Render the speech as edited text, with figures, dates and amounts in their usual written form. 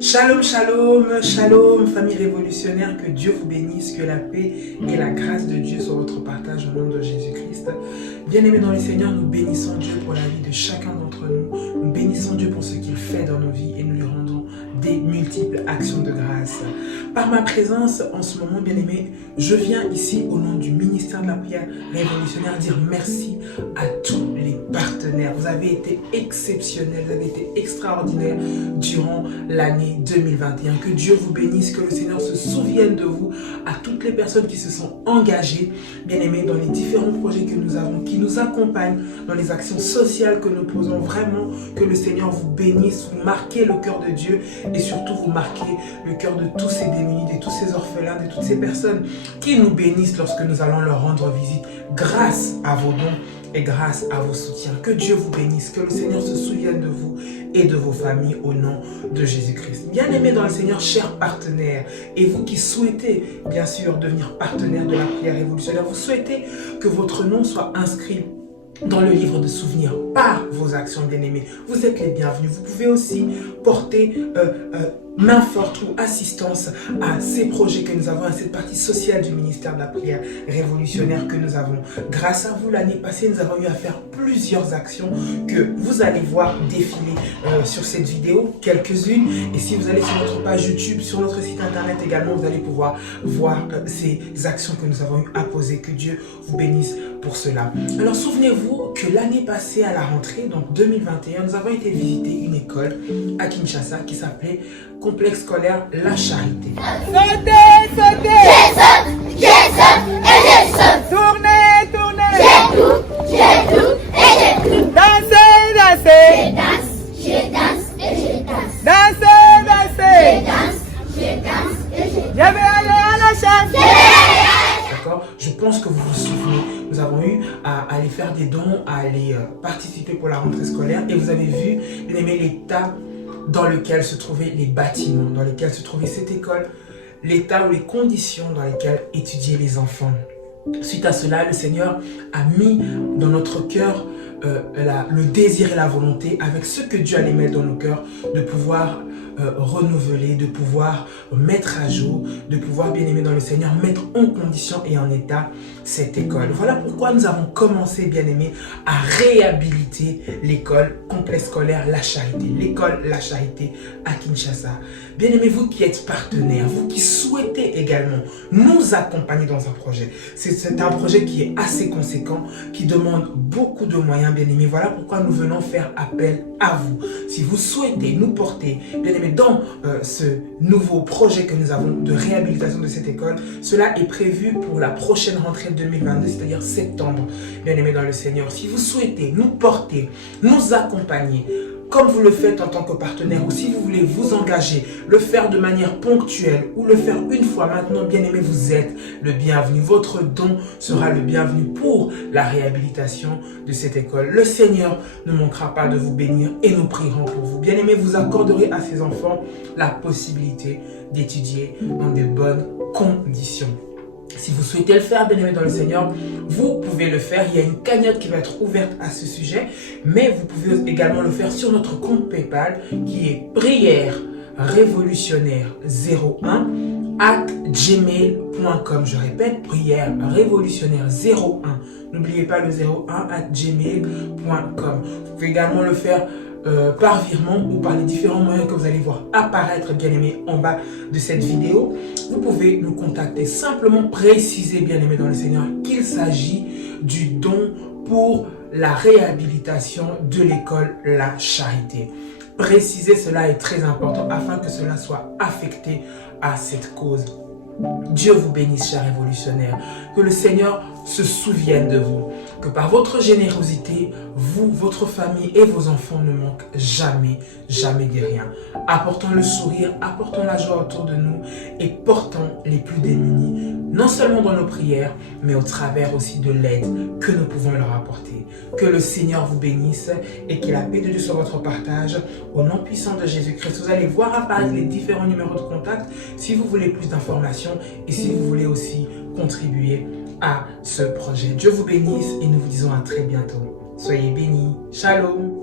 Shalom, shalom, shalom, famille révolutionnaire, que Dieu vous bénisse, que la paix et la grâce de Dieu soit votre partage au nom de Jésus-Christ. Bien-aimés dans le Seigneur, nous bénissons Dieu pour la vie de chacun d'entre nous. Nous bénissons Dieu pour ce qu'il fait dans nos vies et nous lui rendons des multiples actions de grâce. Par ma présence en ce moment, bien-aimés, je viens ici au nom du ministère de la prière révolutionnaire dire merci à tous les partenaires. Vous avez été exceptionnels, vous avez été extraordinaires durant l'année 2021. Que Dieu vous bénisse, que le Seigneur se souvienne de vous, à toutes les personnes qui se sont engagées, bien-aimés, dans les différents projets que nous avons, qui nous accompagnent dans les actions sociales que nous posons. Vraiment, que le Seigneur vous bénisse, vous marquez le cœur de Dieu et surtout vous marquez le cœur de tous ces démunis, de tous ces orphelins, de toutes ces personnes qui nous bénissent lorsque nous allons leur rendre visite grâce à vos dons et grâce à vos soutiens. Que Dieu vous bénisse, que le Seigneur se souvienne de vous et de vos familles au nom de Jésus-Christ. Bien-aimés dans le Seigneur, chers partenaires, et vous qui souhaitez bien sûr devenir partenaire de la prière révolutionnaire, vous souhaitez que votre nom soit inscrit dans le livre de souvenirs par vos actions, bien-aimés, vous êtes les bienvenus. Vous pouvez aussi porter main forte ou assistance à ces projets que nous avons, à cette partie sociale du ministère de la prière révolutionnaire que nous avons. Grâce à vous, l'année passée, nous avons eu à faire plusieurs actions que vous allez voir défiler sur cette vidéo, quelques-unes. Et si vous allez sur notre page YouTube, sur notre site internet également, vous allez pouvoir voir ces actions que nous avons eu à poser. Que Dieu vous bénisse pour cela. Alors souvenez-vous que l'année passée à la rentrée, donc 2021, nous avons été visiter une école à Kinshasa qui s'appelait Complexe scolaire La Charité. Sautez, sautez! Je saute et je saute! Tournez, tournez! J'ai tout et j'ai tout. Dansez, dansez! Je danse et je danse. Dansez, dansez! Je danse et je danse. Je vais aller à la chasse! D'accord? Je pense que vous vous souvenez, nous avons eu à aller faire des dons, à aller participer pour la rentrée scolaire et vous avez vu, bien aimé, l'état dans lequel se trouvaient les bâtiments, dans lesquels se trouvait cette école, l'état ou les conditions dans lesquelles étudiaient les enfants. Suite à cela, le Seigneur a mis dans notre cœur le désir et la volonté, avec ce que Dieu allait mettre dans nos cœurs, de pouvoir renouveler, de pouvoir mettre à jour, de pouvoir, bien aimé dans le Seigneur, mettre en condition et en état cette école. Voilà pourquoi nous avons commencé, bien aimé, à réhabiliter l'école Complexe scolaire La Charité, l'école La Charité à Kinshasa. Bien aimé, vous qui êtes partenaire, vous qui souhaitez également nous accompagner dans un projet, c'est un projet qui est assez conséquent, qui demande beaucoup de moyens, bien aimé. Voilà pourquoi nous venons faire appel à vous. Si vous souhaitez nous porter, bien aimé, dans ce nouveau projet que nous avons de réhabilitation de cette école, cela est prévu pour la prochaine rentrée 2022, c'est-à-dire septembre, bien aimé dans le Seigneur. Si vous souhaitez nous porter, nous accompagner, comme vous le faites en tant que partenaire, ou si vous voulez vous engager, le faire de manière ponctuelle ou le faire une fois maintenant, bien aimé, vous êtes le bienvenu. Votre don sera le bienvenu pour la réhabilitation de cette école. Le Seigneur ne manquera pas de vous bénir et nous prierons pour vous. Bien aimé, vous accorderez à ces enfants la possibilité d'étudier dans de bonnes conditions. Si vous souhaitez le faire, bien aimé dans le Seigneur, vous pouvez le faire. Il y a une cagnotte qui va être ouverte à ce sujet, mais vous pouvez également le faire sur notre compte PayPal qui est prière révolutionnaire 01@gmail.com. Je répète, prière révolutionnaire 01. N'oubliez pas le 01@gmail.com. Vous pouvez également le faire par virement ou par les différents moyens que vous allez voir apparaître, bien aimé, en bas de cette vidéo. Vous pouvez nous contacter, simplement préciser, bien aimé dans le Seigneur, qu'il s'agit du don pour la réhabilitation de l'école La Charité. Préciser cela est très important afin que cela soit affecté à cette cause. Dieu vous bénisse, chers révolutionnaires. Que le Seigneur se souvienne de vous. Que par votre générosité, vous, votre famille et vos enfants ne manquent jamais, jamais de rien. Apportons le sourire, apportons la joie autour de nous et portons les plus démunis, non seulement dans nos prières, mais au travers aussi de l'aide que nous pouvons leur apporter. Que le Seigneur vous bénisse et que la paix de Dieu soit votre partage. Au nom puissant de Jésus-Christ, vous allez voir apparaître les différents numéros de contact si vous voulez plus d'informations et si vous voulez aussi contribuer à ce projet. Dieu vous bénisse et nous vous disons à très bientôt. Soyez bénis. Shalom.